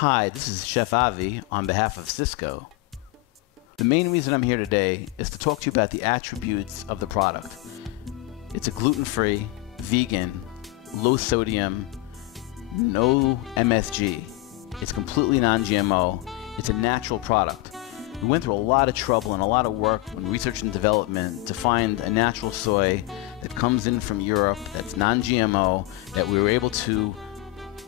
Hi, this is Chef Avi on behalf of Cisco. The main reason I'm here today is to talk to you about the attributes of the product. It's a gluten-free, vegan, low sodium, no MSG. It's completely non-GMO. It's a natural product. We went through a lot of trouble and a lot of work in research and development to find a natural soy that comes in from Europe, that's non-GMO, that we were able to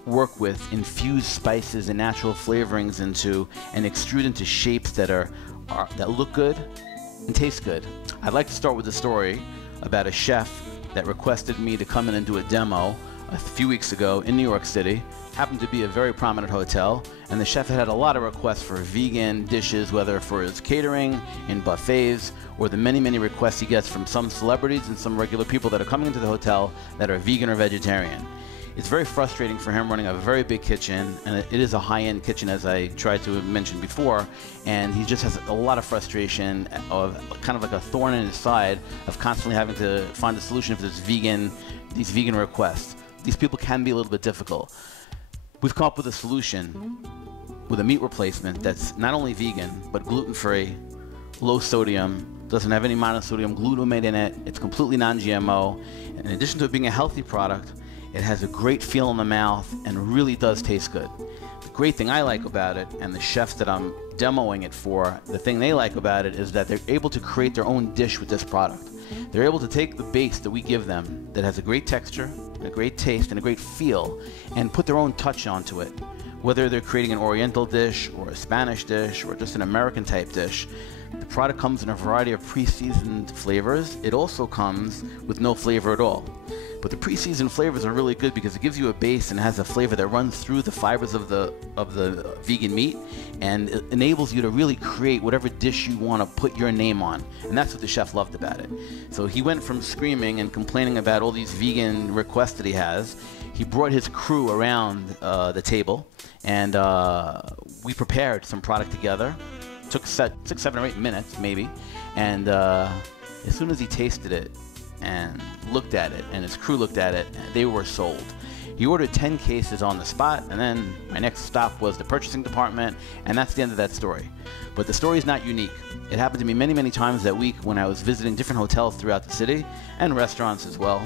work with, infuse spices and natural flavorings into, and extrude into shapes that that look good and taste good. I'd like to start with a story about a chef that requested me to come in and do a demo a few weeks ago in New York City. Happened to be a very prominent hotel, and the chef had a lot of requests for vegan dishes, whether for his catering, in buffets, or the many requests he gets from some celebrities and some regular people that are coming into the hotel that are vegan or vegetarian. It's very frustrating for him running a very big kitchen, and it is a high-end kitchen, as I tried to mention before, and he just has a lot of frustration of kind of like a thorn in his side of constantly having to find a solution for these vegan requests. These people can be a little bit difficult. We've come up with a solution with a meat replacement that's not only vegan, but gluten-free, low sodium, doesn't have any monosodium glutamate in it, it's completely non-GMO. In addition to it being a healthy product, it has a great feel in the mouth and really does taste good. The great thing I like about it, and the chefs that I'm demoing it for, the thing they like about it is that they're able to create their own dish with this product. They're able to take the base that we give them that has a great texture, a great taste, and a great feel, and put their own touch onto it. Whether they're creating an Oriental dish, or a Spanish dish, or just an American type dish, the product comes in a variety of pre-seasoned flavors. It also comes with no flavor at all. But the pre-seasoned flavors are really good because it gives you a base and has a flavor that runs through the fibers of the vegan meat, and it enables you to really create whatever dish you want to put your name on. And that's what the chef loved about it. So he went from screaming and complaining about all these vegan requests that he has. He brought his crew around the table, and we prepared some product together. Took 6, 7, or 8 minutes maybe, and as soon as he tasted it and looked at it, and his crew looked at it, they were sold. He ordered 10 cases on the spot, and then my next stop was the purchasing department, and that's the end of that story. But the story is not unique. It happened to me many times that week when I was visiting different hotels throughout the city, and restaurants as well.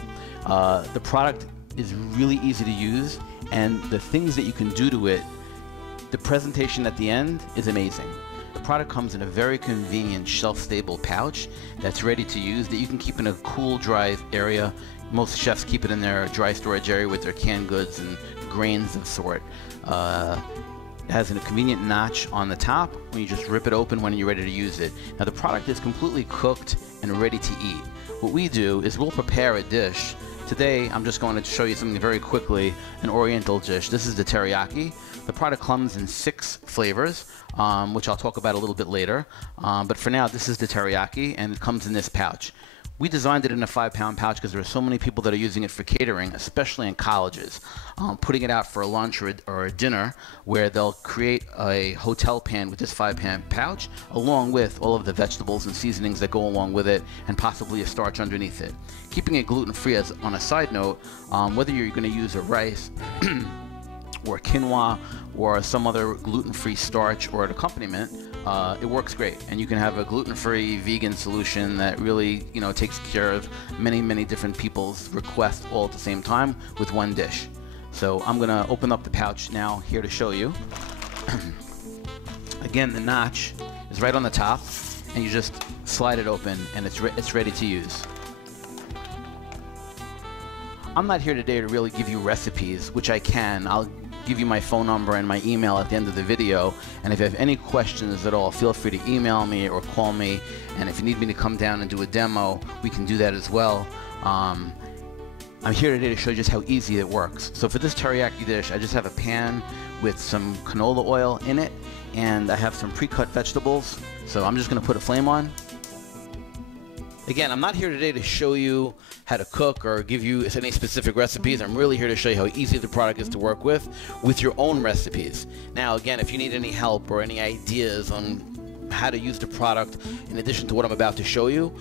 The product is really easy to use, and the things that you can do to it, the presentation at the end is amazing. The product comes in a very convenient shelf-stable pouch that's ready to use, that you can keep in a cool, dry area. Most chefs keep it in their dry storage area with their canned goods and grains of sort. It has a convenient notch on the top when you just rip it open when you're ready to use it. Now the product is completely cooked and ready to eat. What we do is we'll prepare a dish. Today I'm just going to show you something very quickly, an Oriental dish. This is the teriyaki. The product comes in 6 flavors, which I'll talk about a little bit later. But for now, this is the teriyaki, and it comes in this pouch. We designed it in a 5-pound pouch because there are so many people that are using it for catering, especially in colleges. Putting it out for a lunch or a dinner where they'll create a hotel pan with this 5-pound pouch, along with all of the vegetables and seasonings that go along with it, and possibly a starch underneath it. Keeping it gluten-free, as on a side note, whether you're going to use a rice or quinoa or some other gluten-free starch or an accompaniment, it works great, and you can have a gluten-free vegan solution that really, takes care of many different people's requests all at the same time with one dish. So I'm gonna open up the pouch now here to show you. Again, the notch is right on the top, and you just slide it open, and it's ready to use. I'm not here today to really give you recipes, which I can. I'll give you my phone number and my email at the end of the video, and if you have any questions at all, feel free to email me or call me, and if you need me to come down and do a demo, we can do that as well. I'm here today to show you just how easy it works. So for this teriyaki dish, I just have a pan with some canola oil in it, and I have some pre-cut vegetables, so I'm just going to put a flame on. Again, I'm not here today to show you how to cook or give you any specific recipes. I'm really here to show you how easy the product is to work with your own recipes. Now, again, if you need any help or any ideas on how to use the product in addition to what I'm about to show you,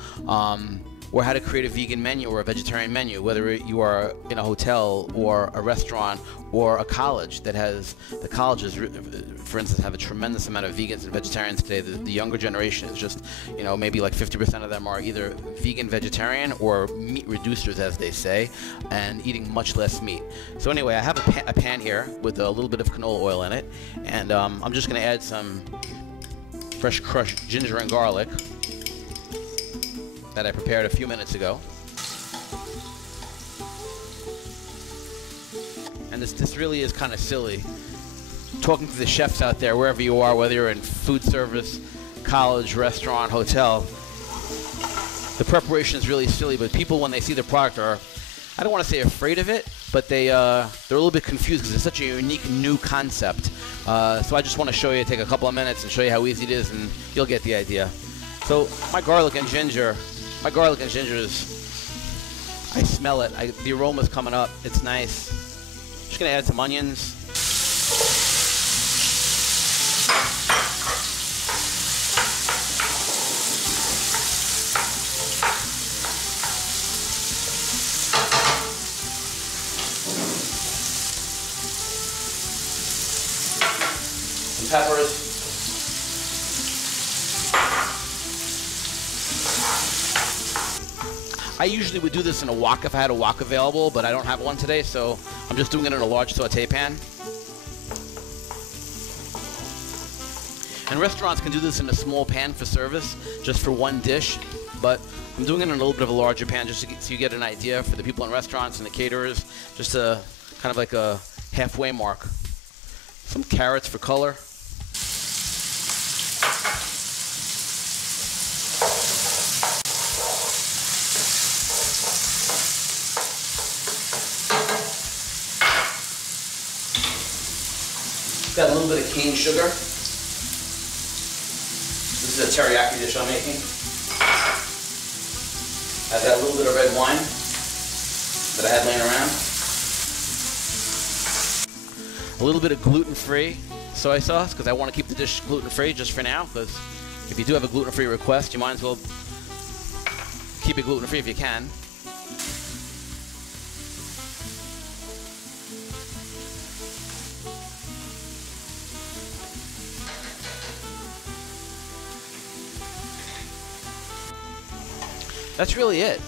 or how to create a vegan menu or a vegetarian menu, whether you are in a hotel or a restaurant or a college that has, the colleges, for instance, have a tremendous amount of vegans and vegetarians today. The younger generation is just, you know, maybe like 50% of them are either vegan, vegetarian, or meat reducers, as they say, and eating much less meat. So anyway, I have a pan here with a little bit of canola oil in it, and I'm just going to add some fresh crushed ginger and garlic that I prepared a few minutes ago. And this really is kind of silly. Talking to the chefs out there, wherever you are, whether you're in food service, college, restaurant, hotel, the preparation is really silly, but people, when they see the product, are, I don't want to say afraid of it, but they're a little bit confused because it's such a unique new concept. So I just want to show you, take a couple of minutes and show you how easy it is, and you'll get the idea. So my garlic and ginger is, I smell it. The aroma's coming up. It's nice. Just gonna add some onions. Some peppers. I usually would do this in a wok if I had a wok available, but I don't have one today, so I'm just doing it in a large saute pan. And restaurants can do this in a small pan for service, just for one dish, but I'm doing it in a little bit of a larger pan just so you get an idea for the people in restaurants and the caterers, just a kind of like a halfway mark. Some carrots for color. Got a little bit of cane sugar. This is a teriyaki dish I'm making. I've got a little bit of red wine that I had laying around. A little bit of gluten-free soy sauce, because I want to keep the dish gluten-free just for now, because if you do have a gluten-free request, you might as well keep it gluten-free if you can. That's really it.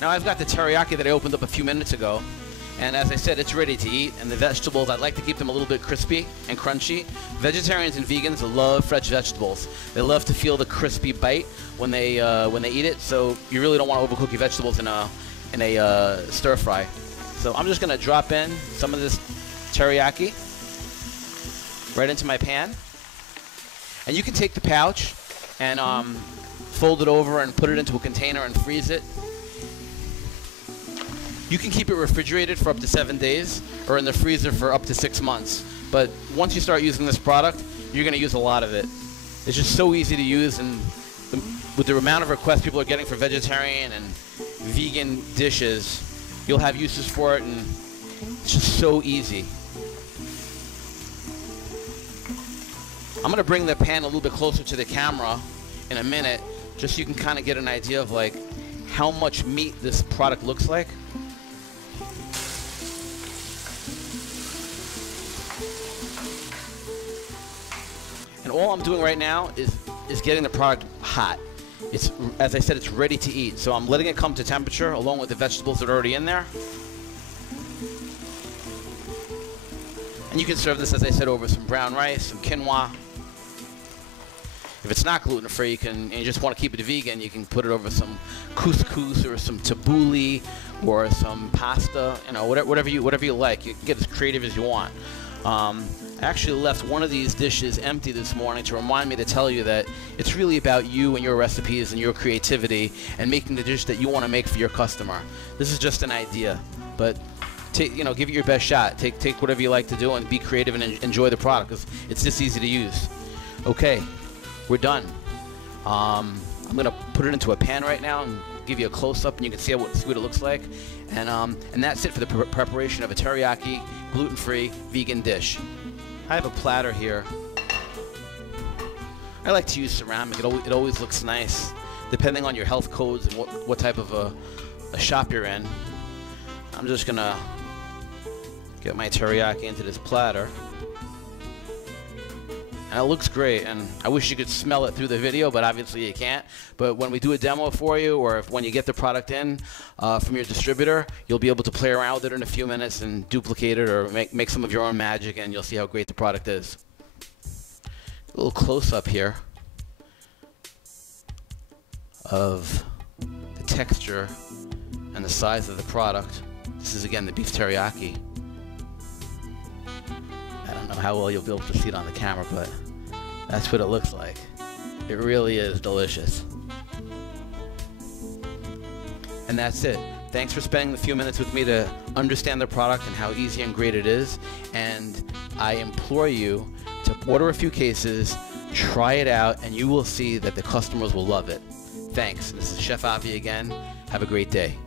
Now I've got the teriyaki that I opened up a few minutes ago, and as I said, it's ready to eat. And the vegetables, I'd like to keep them a little bit crispy and crunchy. Vegetarians and vegans love fresh vegetables. They love to feel the crispy bite when they eat it. So you really don't want to overcook your vegetables in a stir fry. So I'm just going to drop in some of this teriyaki right into my pan, and you can take the pouch and fold it over and put it into a container and freeze it. You can keep it refrigerated for up to 7 days or in the freezer for up to 6 months. But once you start using this product, you're going to use a lot of it. It's just so easy to use, and with the amount of requests people are getting for vegetarian and vegan dishes, you'll have uses for it, and it's just so easy. I'm going to bring the pan a little bit closer to the camera in a minute, just so you can kind of get an idea of like how much meat this product looks like. And all I'm doing right now is getting the product hot. It's, as I said, it's ready to eat. So I'm letting it come to temperature along with the vegetables that are already in there. And you can serve this, as I said, over some brown rice, some quinoa. If it's not gluten-free, and you just want to keep it vegan, you can put it over some couscous or some tabbouleh or some pasta, you know, whatever you like. You can get as creative as you want. I actually left one of these dishes empty this morning to remind me to tell you that it's really about you and your recipes and your creativity and making the dish that you want to make for your customer. This is just an idea, but give it your best shot. Take whatever you like to do and be creative and enjoy the product, because it's this easy to use. Okay. We're done. I'm going to put it into a pan right now and give you a close-up, and you can see what it looks like. And that's it for the preparation of a teriyaki, gluten-free, vegan dish. I have a platter here I like to use ceramic. It always looks nice, depending on your health codes and what type of a shop you're in. I'm just gonna get my teriyaki into this platter. And it looks great, and I wish you could smell it through the video, but obviously you can't. But when we do a demo for you, or when you get the product in from your distributor, you'll be able to play around with it in a few minutes and duplicate it or make some of your own magic, and you'll see how great the product is. A little close-up here of the texture and the size of the product. This is, again, the beef teriyaki. I don't know how well you'll be able to see it on the camera, but that's what it looks like. It really is delicious. And that's it. Thanks for spending the few minutes with me to understand the product and how easy and great it is. And I implore you to order a few cases, try it out, and you will see that the customers will love it. Thanks. This is Chef Avi again. Have a great day.